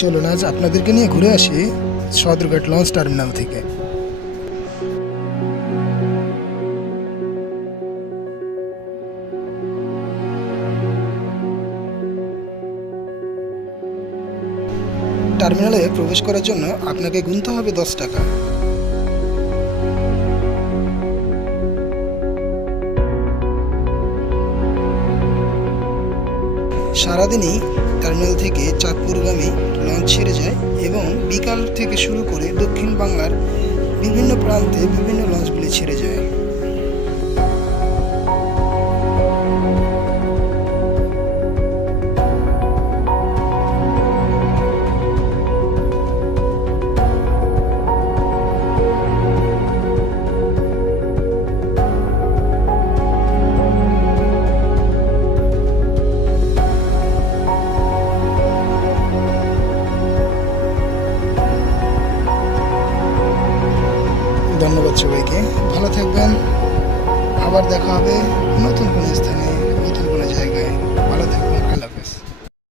চলুন আজ আপনাদেরকে নিয়ে ঘুরে আসি সদরঘাট লঞ্চ টার্মিনাল থেকে। টার্মিনালে প্রবেশ করার জন্য আপনাকে গুনতে হবে 10 টাকা। সারাদিনই টার্মিনাল থেকে চাঁদপুরগামী লঞ্চ ছেড়ে যায় এবং বিকাল থেকে শুরু করে দক্ষিণ বাংলার বিভিন্ন প্রান্তে বিভিন্ন লঞ্চগুলি ছেড়ে যায়। ধন্যবাদ সবাইকে, ভালো থাকবেন। আবার দেখা হবে নতুন কোনো